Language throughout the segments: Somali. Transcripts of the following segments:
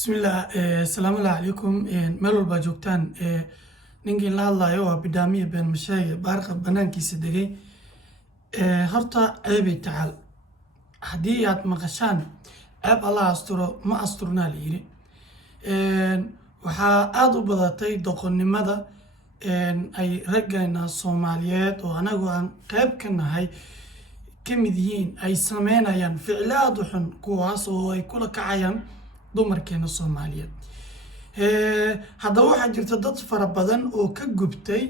بسم الله السلام الله عليكم ملول باجوكتان نيجي لهالله يوا بدامية بين مشاي بارقة بنان كيس دقي هرتا عيبي تعال حديات مقشان عيب الله أسترو ما أسترنا ليري waxaa aada u badatay doqonnimada ay raggeena Soomaaliyeed oo anagu aan qayb ka nahay ka mid yihiin ay sameynayaan ficilo aada u xun kuwaas oo ay kula kacayaan dumarkeena Soomaaliyeed haddaba waxaa jirta dad fara badan oo ka gubtay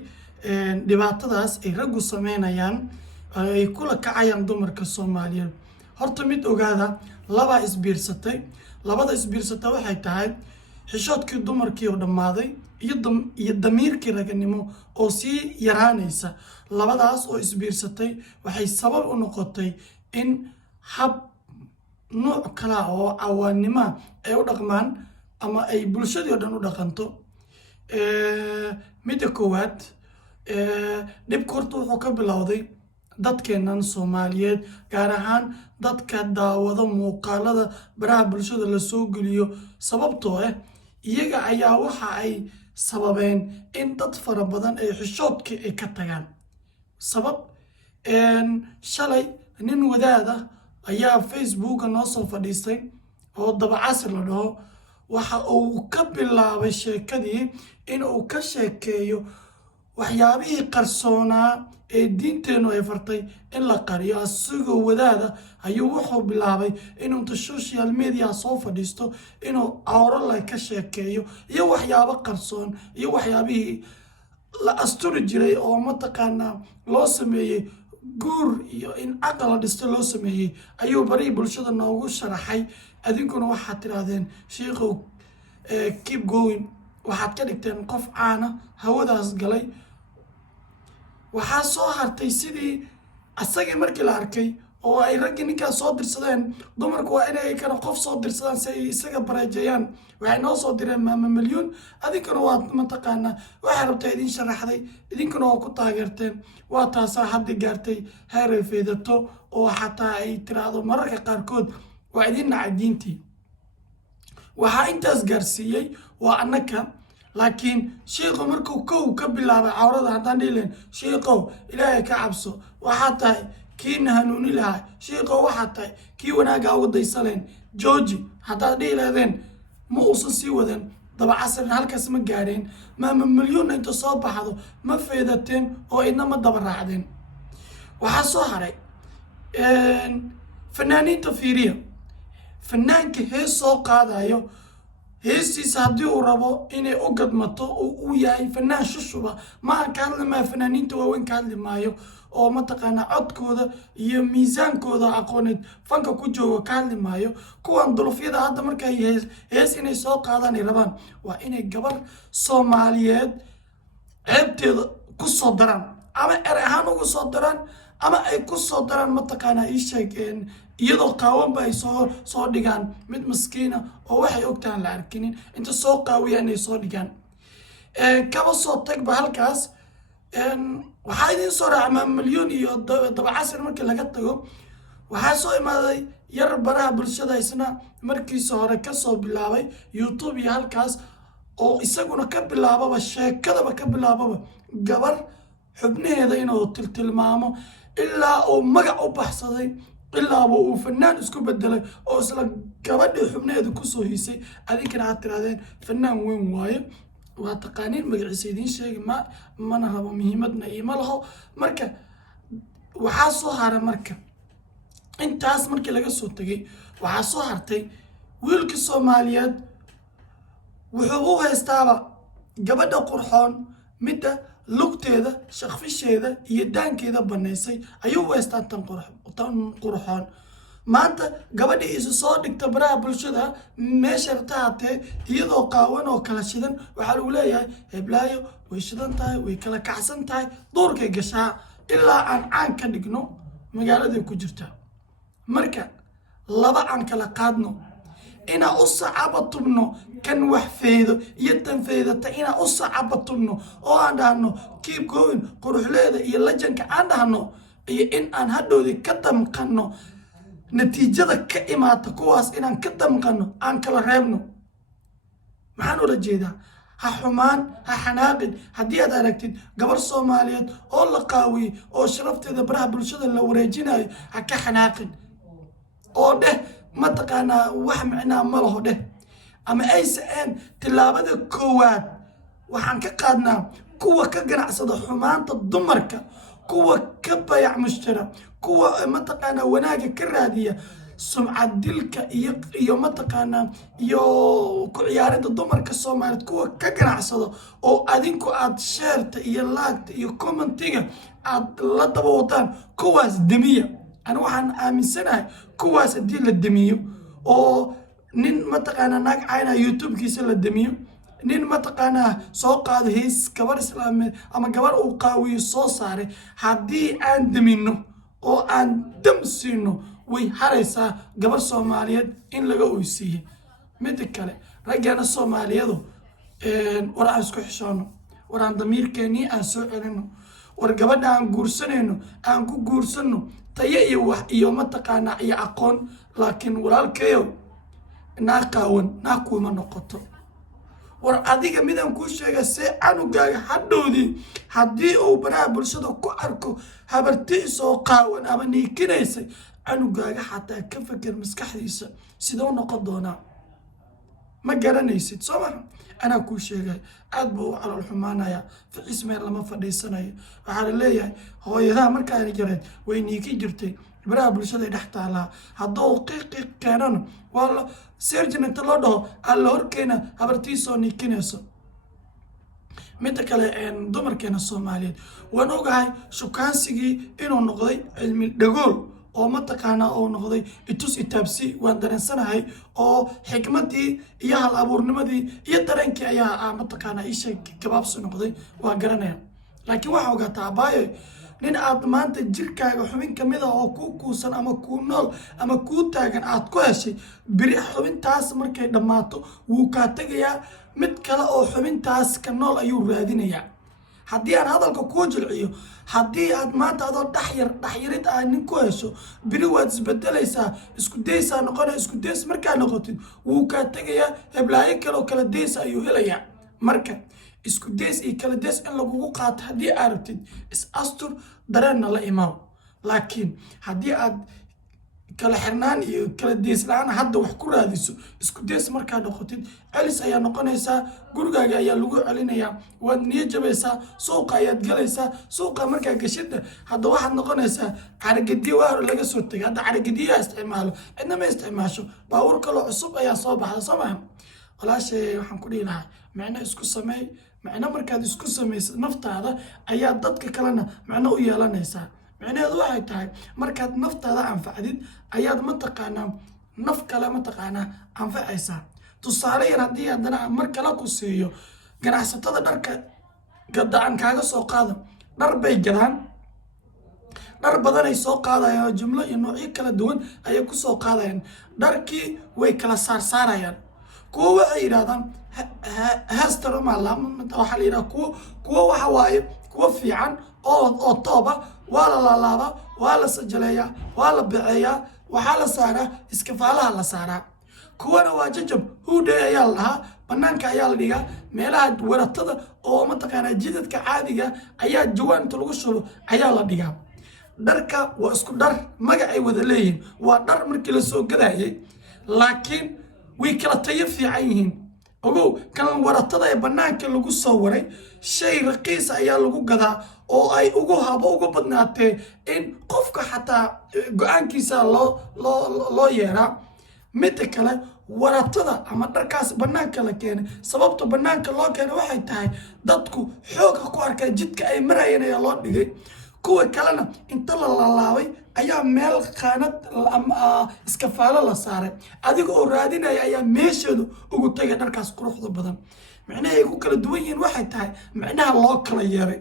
dhibaatadaas ay raggu sameynayaan ay kula kacayaan dumarka Soomaaliyeed horta mid ogaada laba isbiirsatay labada isbiirsatay waxay tahay xishoodkii dumarkii oo dhammaaday iyo damiirkii raganimo oo sii yaraanaysa labadaas oo isbiirsatay waxay sabab u noqotay in hab nooc kala oo cawaanimo ay u dhaqmaan ama ay bulshadii oo dhan u dhaqanto midda koowaad dhibka horta wuxuu ka bilowday dadkeenan Soomaaliyeed gaar ahaan dadka daawado muuqaalada baraha bulshada la soo geliyo sababtoo ah iyaga ayaa waxa ay sababeen in dad fara badan ay xishoodkii ay ka tagaan sabab shalay nin wadaad ah ayaa Facebook noo soo fadhiistay oo dabacasir la dhaho waxa uu ka bilaabay sheekadii in uu ka sheekeeyo waxyaabihii qarsoonaa ee diinteenu ay fartay in la qariyo asigoo wadaada ayuu wuxuu bilaabay inuu social media soo fadhiisto inuu awro la ka sheekeeyo iyo waxyaabo qarsoon iyo waxyaabihii la asturi jiray oo mataqaanaa loo sameeyey guur iyo in aqal la dhisto loo sameeyey ayuu bari bulshada noogu sharaxay adinkuna waxaad tirahdeen sheekhow keep going waxaad ka dhigteen qof caana hawadaas galay waxaa soo hartay sidii asagii markii la arkay oo ay raggii ninkaas soo dirsadeen dumarku waa inay kana qof soo dirsadaan si ay isaga bareejeeyaan waxay noo soo direen maama milyuun adinkuna waa mataqaanaa waxay rabtaa idin sharaxday idinkuna waa ku taageerteen waa taasaa hadda gaartay heer ay feedato oo xataa ay tiraahdo mararka qaarkood waa idin nacay diintii waxaa intaas gaarsiiyey waa annaka laakiin sheekhu markuu kow ka bilaabay cawrada haddaan dhihi lahayn sheekhow ilaahay ka cabso waxaa tahay kiina hanuuni lahaa sheekhow waxaa tahay kii wanaagga uga daysaleen jooji haddaad dhihi lahdeen ma uusan sii wadan dabacasirna halkaas ma gaadheen maama milyuunna inta soo baxdo ma feedateen oo idna ma daba raacdeen waxaa soo haray fanaaniinta fiiriya fanaanka hees soo qaadayo heestiisa haddii uu rabo inay u gadmato oo uu yahay fanaan shushuba ma ka hadli maayo fanaaniinta waaweyn ka hadli maayo oo mataqaanaa codkooda iyo miisaankooda aqooneed fanka ku jooga ka hadli maayo kuwan dulufyada hadda markay hees inay soo qaadaan ay rabaan waa inay gabar Soomaaliyeed ceebteeda ku soo daraan ama eray ahaan ugu soo daraan ama ay ku soo daraan mataqaanaa ii sheegeen iyadoo qaawanba ay soo dhigaan mid maskiina oo waxay ogtaan la arkinin inta soo qaawiyaan ay soo dhigaan kaba soo tagba halkaas waxaa idin soo raaca maama milyuun iyo dabacasir markii laga tago waxaa soo imaaday yar baraha bulshada isna markiisa hore kasoo bilaabay YouTube iyo halkaas oo isaguna ka bilaababa sheekadaba ka bilaababa gabar xubnaheeda inuu tilmaamo ilaa uu magac u baxsaday ilaa uu fanaan isku bedelay oo isla gabadhii xubnaheeda kusoo hiisay adinkana aad tirahdeen fanaan weyn waaye waa taqaaniin magaciisa idiin sheegi mana rabo muhiimadna iima laho marka waxaa soo haray marka intaas markii laga soo tegay waxaa soo hartay wiilka Soomaaliyeed wuxuu u haystaaba gabadha qurxoon midda lugteeda shaqfisheeda iyo daankeeda banaysay ayuu u haystaa tan qurxoon maanta gabadha isu soo dhigta baraha bulshada meesha taatee iyadoo qaawan oo kala shidan waxaa lagu leeyahay heblaayo way shidan tahay way kala kacsan tahay duurkay gashaa ilaa aan caan ka dhigno magaaladay ku jirtaa marka laba aan kala qaadno inaa u sacabatubno kan wax feedo iyo tan feedata inaa u sacabatubno oo aan dhahno keep going quruxleeda iyo lajanka aan dhahno iyo in aan hadhowdii ka damqanno natiijada ka imaata kuwaas inaan ka damqanno aan kala reebno maxaan ula jeedaa ha xumaan ha xanaaqin haddii aad aragtid gabar soomaaliyeed oo la qaawiyey oo sharafteeda baraha bulshada la wareejinayo ha ka xanaaqin oo dheh mataqaanaa wax micnaa ma laho dheh ama aysan tillaabada koowaad waxaan ka qaadnaa kuwa ka ganacsada xumaanta dumarka kuwa ka bayac mushtara kuwa mataqaanaa wanaaga ka raadiya sumcad dilka iyo mataqaanaa iyo ku ciyaaridda dumarka soomaaliyeed kuwa ka ganacsado oo adinku aad sheerta iyo laagta iyo commentiga aad la daba wadaan kuwaas demiya ana waxaan aaminsanahay kuwaas haddii la demiyo oo nin mataqaanaa naag cayna youtube-kiisa la demiyo nin mataqaanaa soo qaado hees gabar islaameed ama gabar uu qaawiyo soo saaray haddii aan demino oo aan dam siino way haraysaa gabar soomaaliyeed in laga oysiiye midda kale raggeena soomaaliyadu war aan isku xishoono war aan damiirkeennii aan soo celino war gabadha aan guursanayno aan ku guursano tayo iyo wax iyo mataqaanaa iyo aqoon laakiin walaalkeeyo naa qaawan naa kuuma noqoto war adiga midaan kuu sheega see canugaaga hadhowdii haddii uu baraha bulshada ku arko habartiisoo qaawan ama niikinaysay canugaaga xataa ka feker maskaxdiisa sidoo noqon doonaa ma garanaysid soo maha anaa kuu sheegay aad buu u calool xumaanaya ficiis meel lama fadhiisanayo waxaa la leeyahay hooyadaha markaani jareed way niiki jirtay baraha bulshada dhex taalaa hadduu qiiqi keenana waa la serjin inta loo dhaho alla horkeena habartiisoo niikinayso midda kale dumarkeena soomaaliyeed waan ogahay shukaansigii inuu noqday cilmi dhagool oo mataqaanaa oo noqday itus itaabsi waan dareensanahay oo xikmadii iyo hal abuurnimadii iyo dareenkii ayaa mataqaanaa isha gabaabsi noqday waa garanaya laakiin waxaa ogaataa abaayo nin aad maanta jirkaaga xubin kamid ah oo kuu kuusan ama kuu nool ama kuu taagan aad ku heshay biri xubintaas markay dhammaato wuu kaa tegayaa mid kale oo xubintaas ka nool ayuu raadinayaa haddii aan hadalka kuu jilciyo haddii aad maanta adoo dhaxyarid ah nin ku hesho biri waad isbedelaysaa isku daysaa noqonaya isku days markaa noqotid wuu kaa tegayaa heblaayo kale oo kala daysa ayuu helayaa marka isku days iyo kala days in lagugu qaato haddii aad rabtid is astur dareenna la imaaw laakiin haddii aad kala xirnaan iyo kala days la-aan hadda wax ku raadiso isku days markaa noqotid celis ayaa noqonaysaa gurigaaga ayaa lagu celinayaa waad niyo jabaysaa suuqa ayaad galaysaa suuqa markaa gashida hadda waxaad noqonaysaa caragediye waa hore laga soo tegay hadda caragediyaa isticmaalo cidna ma isticmaasho baabuur kaloo cusub ayaa soo baxda soo maha walaashay waxaan ku dhihi lahaa micno isku sameey micno markaad isku samaysid naftaada ayaa dadka kalena micno u yeelanaysaa micnaheedu waxay tahay markaad naftaada anfacdid ayaad mataqaanaa naf kale mataqaanaa anfacaysaa tusaale yar haddii haddana mar kale ku siiyo ganacsatada dharka gadaan kaaga soo qaada dhar bay gadaan dhar badanay soo qaadayaan oo jumlo iyo noocyo kala duwan ayay ku soo qaadayaan dharkii way kala saarsaarayaan kuwa waxay yidhahdaan hesteromala waxaa la yidhaha kuwa waxa waaye kuwa fiican oo tooba waa la laalaabaa waa la sajaleeyaa waa la baceeyaa waxaa la saaraa iskafaalaha la saaraa kuwana waa jajab huudhay ayaa la dhahaa banaanka ayaa la dhigaa meelaha waratada oo mataqaanaa jidadka caadiga ayaa jawaanta lagu shubo ayaa la dhigaa dharka waa isku dhar magacay wada leeyihiin waa dhar markii la soo gadayay laakiin way kala tayo fiican yihiin ogow kan waratada ee banaanka lagu soo waray shay raqiis ayaa lagu gadaa oo ay ugu badnaatee in qofka xataa go-aankiisa loo yeeraa midda kale waratada ama dharkaas banaanka la keenay sababta banaanka loo keenay waxay tahay dadku xooga ku arkaa jidka ay marayeen ayaa loo dhigay kuwa kalena inta la laalaabay ayaa meel qaanad iskafaalo la saaray adiga oo raadinaya ayaa meesheedu ugu tagay dharkaas quruxda badan micnahay ku kala duwan yihiin waxay tahay micnaha loo kala yeeray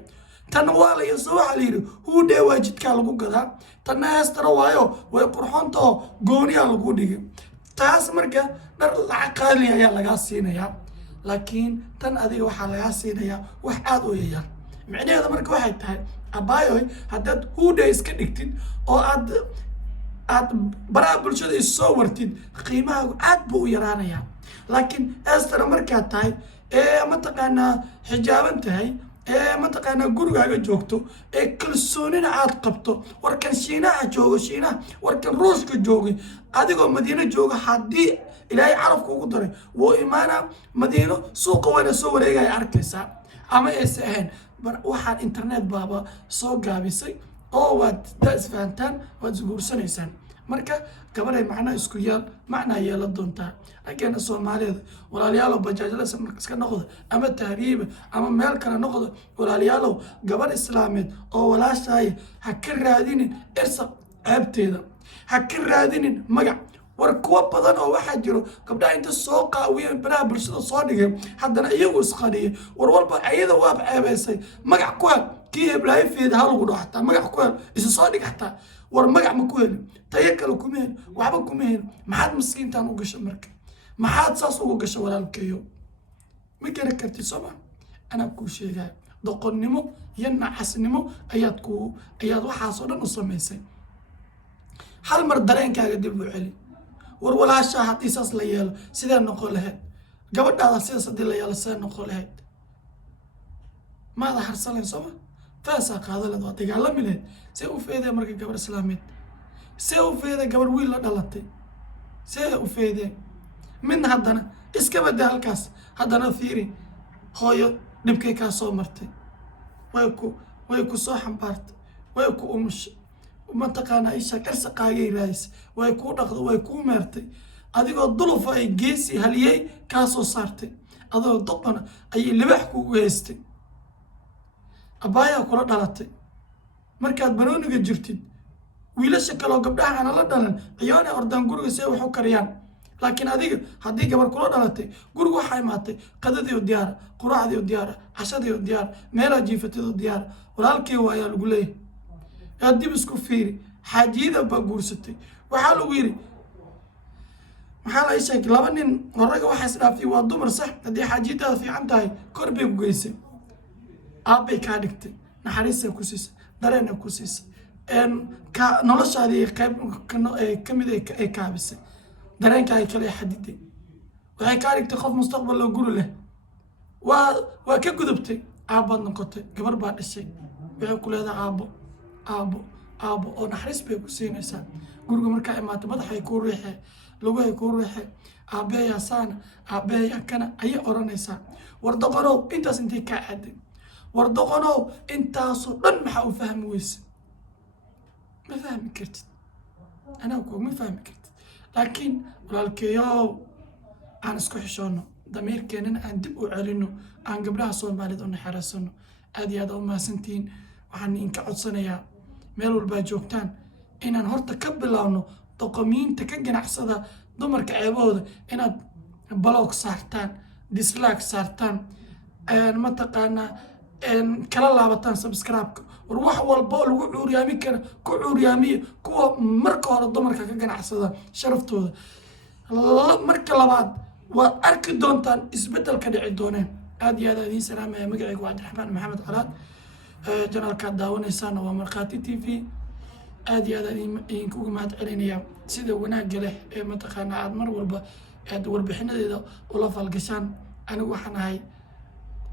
tan waa la yaso waxaa la yidhi huudhee waa jidkaa lagu gadaa tanna heestara waayo way qurxoonta oo gooniyaa lagu dhigay taas marka dhar lacag qaali ayaa lagaa siinayaa laakiin tan adiga waxaa lagaa siinayaa wax aada u yaryar micnaheeda marka waxay tahay abaayoy haddaad huudhee iska dhigtid oo aad baraha bulshada isoo wartid qiimahaagu aad buu u yaraanayaa laakiin esther markaad tahay mataqaanaa xijaaban tahay mataqaanaa gurigaaga joogto kalsoonina aad qabto warkan shiinaha joogo shiinaha warkan ruushka joogay adigoo madiino jooga haddii ilaahay carabka ugu daray wuu imaanaa madiino suuqa wayna soo wareegaya arkaysaa ama ayse ahayn waxaan internet baaba soo gaabisay oo waad isfahantaan waad isguursanaysaan marka gabaday macna isku yaal macnaa yeela doontaa ageena Soomaaliyeed walaalayaal bajaajla iska noqdo ama tahriib ama meel kale noqdo walaalayaal gabar islaameed oo walaashay ha ka raadinin irsaq ceebteeda ha ka raadinin magac war kuwa badan oo waxa jiro gabdhaha inta soo qaawiyeen baraha bulshada soo dhigay haddana iyagu isqadiyay war walba ayada waa ceebaysay magac ku hel kii heblaay fiid hal ugu dhaxta magac ku hel isu soo dhigta war magac ma ku hel tayo kale kuma hel waxba kuma hel maxaad miskiintan u gashay marka maxaad saas ugu gashay walaalkeeyo ma garan kartid soma ana ku sheegay doqonnimo iyo nacasnimo ayaad waxaas oo dhan u samaysay hal mar dareenkaaga dib u celi war walaasha haddii saas la yeelo sidee noqon lahayd gabadhaada sidaas haddii la yeelo sidee noqon lahayd maada harsalayn soma faasaa qaadaleed waa dagaalami lahayd see u feedee marka gabar islaameed see u feedee gabar wiil la dhalatay see u feedee midna haddana iska badda halkaas haddana fiiri hooyo dhibkay kaa soo martay way ku soo xambaartay way ku umushay mataqaanaa isha karsaqaagay raayis way ku dhaqdo way ku meertay adigoo dulufa ay geesi haliyay kaa soo saartay adoo doqona ayay libax kugu haystay abaayaa kula dhalatay markaad banooniga jirtid wiilasha kaloo gabdhaha aan la dhalan ciyoonay ordaan guriga si ay wax u kariyaan laakiin adiga haddii gabar kula dhalatay guriga waxaa imaatay qadadii oo diyaara quraacdii oo diyaara cashadii oo diyaara meelaa jiifatid oo diyaara walaalkii waayaa lagu leeyahay dib isku fiiri xaajiyada baa guursatay waxaa lagu yiri maxaa la sheegay laba nin waraga waxa isdhaafay waa dumar sax haddii xaajiyada fiican tahay kor bay ku geysay aabbay kaa dhigtay naxariisay ku siisay dareen ku siisay ka noloshaadii qayb ka mid ay kaabisay dareenka ay kale xadiday waxay kaa dhigtay qof mustaqbal loo guri leh waa ka gudubtay aabbaad noqotay gabar baa dhashay waxay ku leedahay aabbo oo naxariis bay ku siinaysaa guriga markaa imaato madaxay kuu riixee lugahay kuu riixee aabbeeyaa saana aabbeeyaa kana ayay oranaysaa war doqonow intaas intay kaa aaday war doqonow intaasoo dhan maxaa u fahmi weyse ma fahmi kartid anaa kuwa ma fahmi kartid laakiin walaalkeeyow aan isku xishoono damiirkeenana aan dib u celino aan gabdhaha Soomaaliyeed u naxariisano aad iyo aad u mahadsantihiin waxaan idinka codsanayaa meel walbaa joogtaan inaan horta ka bilaabno doqomiinta ka ganacsada dumarka ceebahooda inaad block saartaan dislike saartaan mataqaanaa kala laabataan subscribe-ka war wax walba oo lagu cuuryaami kara ku cuuryaamiya kuwa marka hore dumarka ka ganacsada sharaftooda marka labaad waad arki doontaan isbeddel ka dhici dooneen aad iyo aad idiin salaamaya magacaygu waa Cabdiraxmaan Maxamed Calaad janaalkaad daawanaysaana waa Markhaati TV aad iyo aad idinkugu mahad celinayaa sida wanaagga leh ee mataqaanaa aad mar walba aad warbixinadeeda ula falgashaan anigu waxaan ahay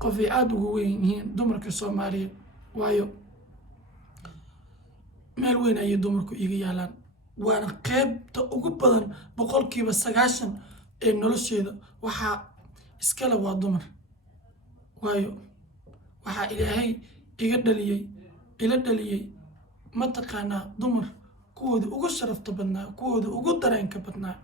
qof ay aad ugu weyn yihiin dumarka Soomaaliyeed waayo meel weyn ayay dumarku iga yaalaan waana qaybta ugu badan 90% ee nolosheeda waxaa iskale waa dumar waayo waxaa ilaahay ila dhaliyay mataqaanaa dumar kuwooda ugu sharafta badnaa kuwooda ugu dareenka badnaa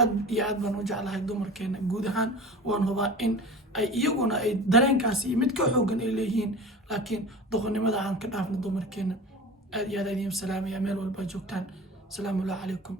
aad iyo aad baan u jeclahay dumarkeena guud ahaan waan hubaa in ay iyaguna ay dareenkaasi mid ka xoogan ay leeyihiin laakiin doqonnimada aan ka dhaafno dumarkeena aad iyo aad idiin salaamaya meel walba joogtaan salaamu calaykum